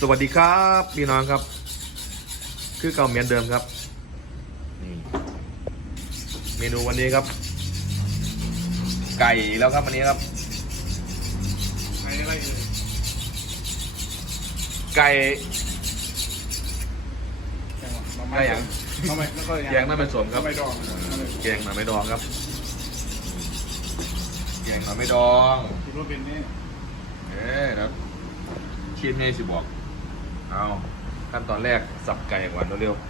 สวัสดีครับพี่น้องครับ คือเก่าเหมือนเดิมครับนี่เมนูวันนี้ครับ ไก่แล้วครับวันนี้ครับใครอะไรไก่ไก่ยังไม่แล้วก็แกงน้ำเป็นสมครับแกงหน่อไม้ดองครับแกงหน่อไม้ดองคิดว่าเป็นนี่เอ๊ะนะชิมให้สิบอก เอาขั้นตอนแรกสับไก่ก่อนเร็วๆ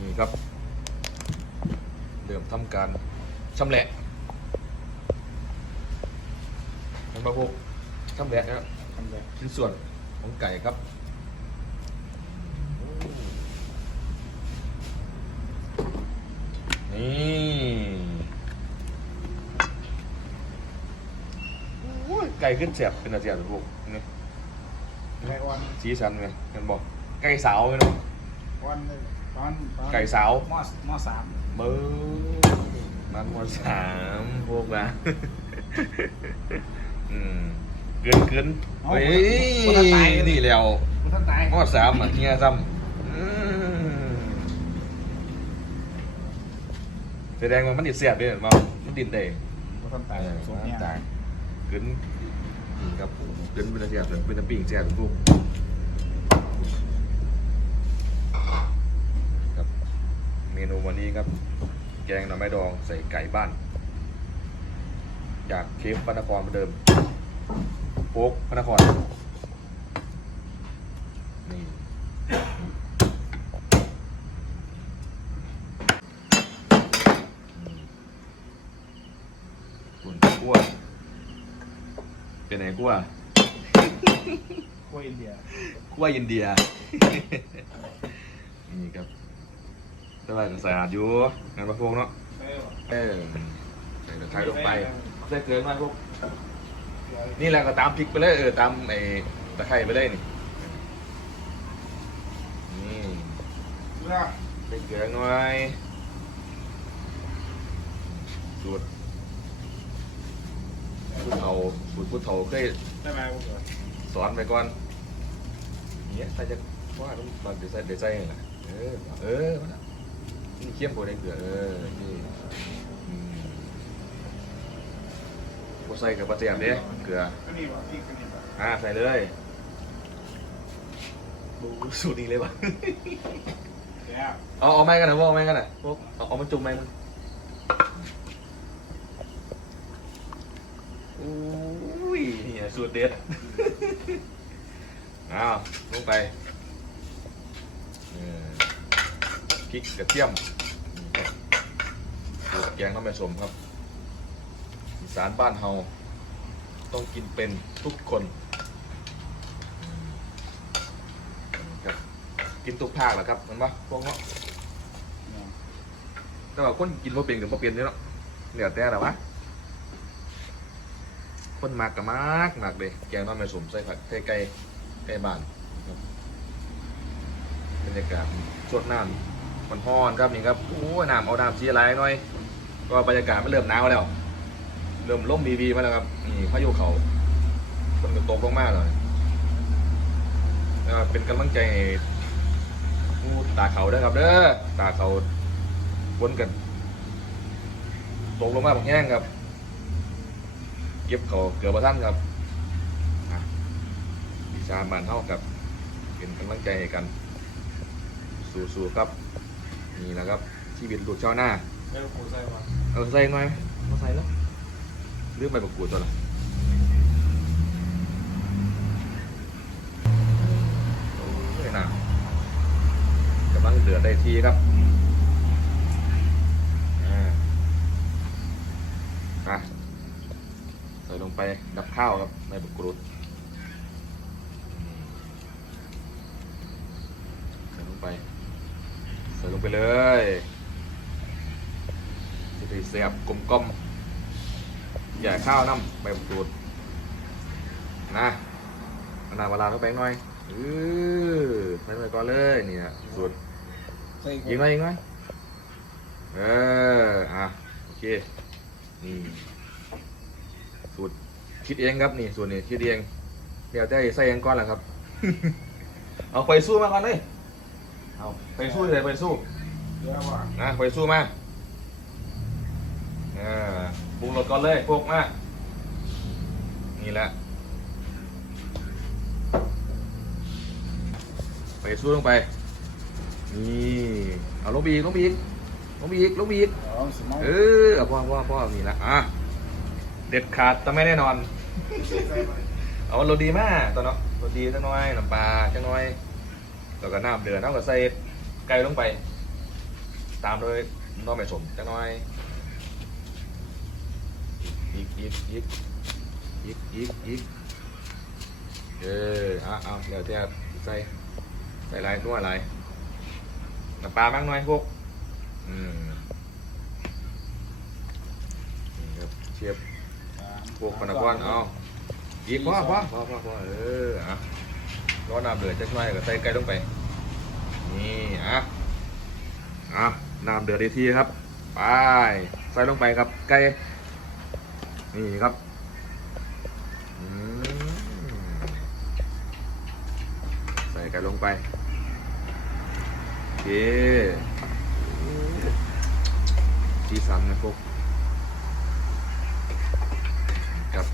นี่ครับเริ่มทำการชำแหละมันมาพวกชำแหละนะครับทำแบบชิ้นส่วนของไก่ครับนี่โอ้ยไก่ขึ้นเสียบเป็นอาเจียนพวกนี่ ไก่วันสีสันไงกันบอกไก่สาวไงเนาะวันเลยตอนตอนไก่สาวมอสมอสามเบอร์มันวันสามพวกนะอืมเกินเกินเฮ้ยนี่แล้วคุณท่านตายมอดสามอะเฮียซ้ำอืมแสดงว่ามันดิเสียบเลยมั้งมันดินเด้คุณท่านตายสมเนี่ยตายเกิน นี่ครับผมเกินเป็นตะเสียบเป็นตะปิ่งเสียบทุกครับเมนูวันนี้ครับ แกงหน่อไม้ดองใส่ไก่บ้าน จากเคฟพระนครเหมือนเดิมโป๊กพระนครนี่คุณกั้ว เป็นไงกั้วโคอินเดียกั้วอินเดีย นี่ครับสบายสะอาดอยู่งานประพงเนาะเออเออใส่ตะไคร้ลงไปใส่เกลือมาพวก นี่แหละก็ตามพริกไปเลยเออตามไอ้ตะไคร้ไปเลยนี่นี่เพื่อใส่เกลือหน่อยสูตร ผู้เฒ่าสูตรผู้เฒ่าเคยได้ไหมพวกเราสอนไปก่อนเนี่ยถ้าจะว่าต้องตอนเดี๋ยวใส่เดี๋ยวใส่ไงล่ะเออเออมันน่ะนี่เคี่ยมโบได้เกลือเออนี่อืมบ่ใส่กับปลาเจียมเด้เกลือก็นี่วะพี่ก็นี่วะอ่าใส่เลยดูสูตรนี้เลยป่ะแล้วเอาเอาไม้กันนะพวกเอาไม้กันนะพวกเอาเอามาจุ่มไม้มัน อุ้ยนี่สูตรเด็ดอ้าวลงไปเออพริกกระเทียมสูตรแกงน้ำแม่สมครับอีสานบ้านเฮาต้องกินเป็นทุกคนอืมครับกินทุกภาคแหละครับมันปะพวกเนาะแต่ว่าคนกินบ่เป็นกับบ่เป็นเนี่ยเนาะเหลือแต่ละวะ คนมากกับมากมากเลยแกงน้ำแม่สมใส่ผักใส่ไก่ไก่บ้านบรรยากาศสดน้ำมันฮ้อนครับนี่ครับโอ้น้ำเอาน้ำสีอะไรหน่อย ก็บรรยากาศมันเริ่มหนาวแล้ว เริ่มล่มบีบีมาแล้วครับนี่พายุเขาฝนก็ตกลงมากเลยเป็นกำลังใจผู้ตาเขาด้อครับเด้อตาเขาวนกันตกลงมาบางแห้งครับ เก็บเขาเกือบประทันครับอะวิชาบ้านเท่ากับ เป็นกำลังใจให้กัน สู้ๆครับนี่แหละครับ ชีวิตลูกชาวนาแล้วกูใส่วะเอาใส่หน่อยไหมเอาใส่แล้วลืมไปประกูดตัวละโอ้ยน่ะกำลังเดือดได้ทีครับอ่าอะใส่ลงไปดับ ข้าวครับในประกรูดอืมใส่ลงไปใส่ลงไปเลยจะได้เสียบกลมกลมๆอย่าข้าวน้ำใบมะกรูดนะเอาน้ำมาลาเข้าไปหน่อยเออไปไปก่อนเลยเนี่ยสูตรใส่ยิงหน่อยยิงหน่อยเอออะโอเคนี่สูตร คิดเองครับนี่สูตรนี้คิดเองเดี๋ยวจะใส่ยังก่อนล่ะครับ เอาไฟสู้มาก่อนเลยเอาไฟสู้เลยไฟสู้เดี๋ยวว่านะไฟสู้มาอ่าปรุงรสก่อนเลยพวกมานี่แหละไฟสู้ลงไปนี่เอาลงไปอีกลงไปอีกลงไปอีกลงไปอีกอ๋อสมองเออเอาพ่อพ่อพ่อนี่ละอะเด็ดขาดแต่ไม่แน่นอน เอาโรดีมากตัวเนาะโรดีจังน้อยน้ำปลาจังน้อยแล้วก็น้ำเดือดเท่ากับใส่ไก่ลงไป ตามด้วยน้องแม่สมจังน้อยอีกอีกอีกอีกอีกอีกเออเอาเอาเดี๋ยวจะใส่ใส่ลายนัวลายน้ำปลามากหน่อยพวกอืมครับเชียบ พวกพนักงานเอาอีกพ่อพ่อพ่อพ่อพ่อเอออะร้อนน้ำเดือดจะช่วยก็ใส่ไก่ลงไป นี่อะอะน้ำเดือดดีทีครับ ไป ใส่ลงไปครับ ไก่ นี่ครับอืมใส่ไก่ลงไปโอเคสีสันนะพวก ครับ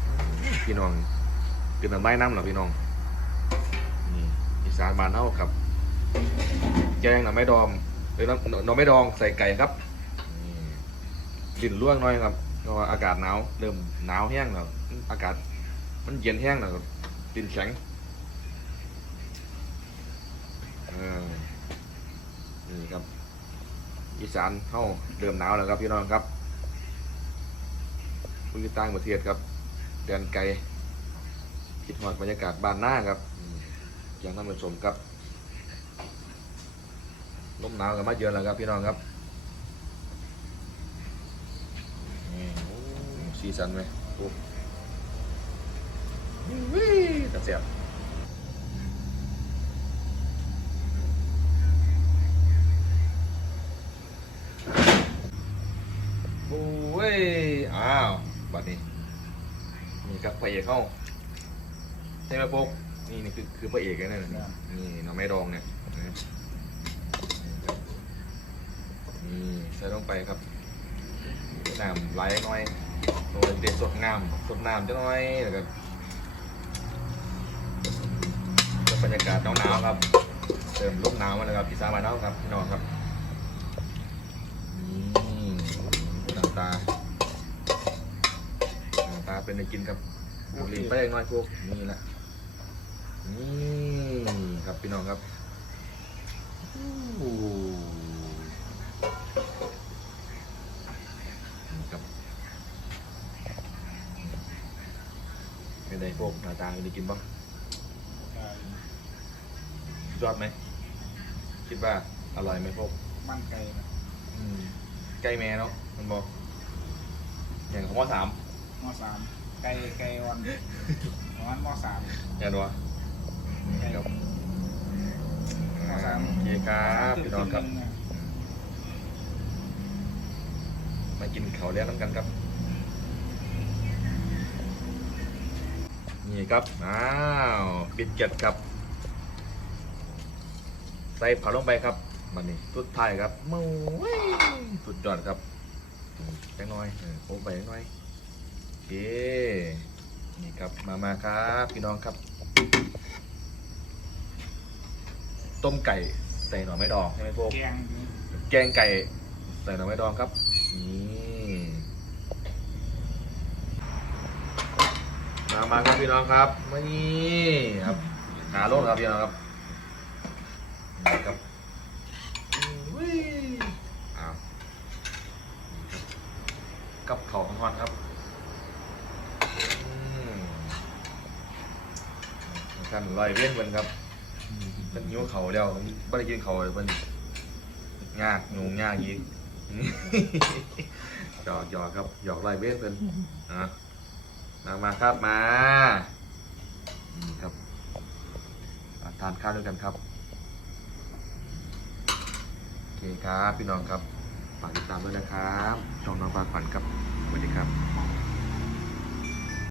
พี่น้องกินน้ำไม้น้ำหรอพี่น้องนี่อีสานบานเฮาครับ แกงหน่อไม้ดองหรือน้ำหน่อไม้ดองใส่ไก่ครับนี่กลิ่นล่วงหน้อยครับเพราะว่าอากาศหนาวเริ่มหนาวแห้งแล้วอากาศ มันเย็นแห้งแล้วครับกลิ่นแข็งเออนี่ครับอีสานเฮาเริ่มหนาวแล้วครับพี่น้องครับผู้ยู่ต่างประเทศครับ เดนไกลคิดหอดบรรยากาศบ้านหน้าครับอย่างท่านผู้ชมครับลมหนาวกันมาเยอะแล้วครับพี่น้องครับนี่โอ้สีสันไหมโอ้วิตะเสียบ พระเอกเข้าใช่ไหมพวกนี่นี่คือคือพระเอกนะเนี่ยนี่หน้ำไม้ดองเนี่ยนะนี่ใส่ลงไปครับน้ำไหลหน่อยโดยเด็ดสดน้ำสดน้ำจะน้อยแล้วก็แล้วบรรยากาศหนาวๆครับเติมลมหนาวมาแล้วครับพี่สาวมาแล้วครับพี่น้องครับนี่หน้าตาหน้าตาเป็นไงกินครับ บุหรี่ไปเล็กน้อยพวกนี่แหละนี่ครับพี่น้องครับอู้นี่ครับเป็นไงพวกหน้าตาเป็นไงกินบ้างยอดไหม คิดว่าอร่อยไหมพวกมันไก่นะอืมใกล้แม่เนาะมันบอกอย่างของมสามมสาม ไก่ไก่วันวันมสามอย่างนัวไก่ครับมสามโอเคครับพี่น้องครับ มากินเขาวเลี้ยงน้ำกันครับ นี่ครับ อ้าวปิดเก็ตครับ ใส่ผักลงไปครับมันนี่สุดท้ายครับมูยสุดยอดครับแค่น้อยเออโค้งไปจักหน้อยโอเค นี่ครับมามาครับพี่น้องครับ ต้มไก่ใส่หน่อไม้ดองใช่ไหมพวกแกงแกงไก่ใส่หน่อไม้ดองครับนี่มามาครับพี่น้องครับมานี่ครับหาโลดครับพี่น้องครับนี่ครับอุ้ยอ้าวกับเขาวของทอดครับอืม ท่านลอยเว้นเพิ่นครับเป็นยิ้วเขาเดียวไม่ได้กินเขาเลยเพิ่นยากงงยากอีก หยอกหยอกครับหยอกไล่เบสเป็นอะมามาครับมานี่ครับมาทานข้าวด้วยกันครับโอเคครับพี่น้องครับฝากติดตามด้วยนะครับช่องน้องปากขวัญครับสวัสดีครับ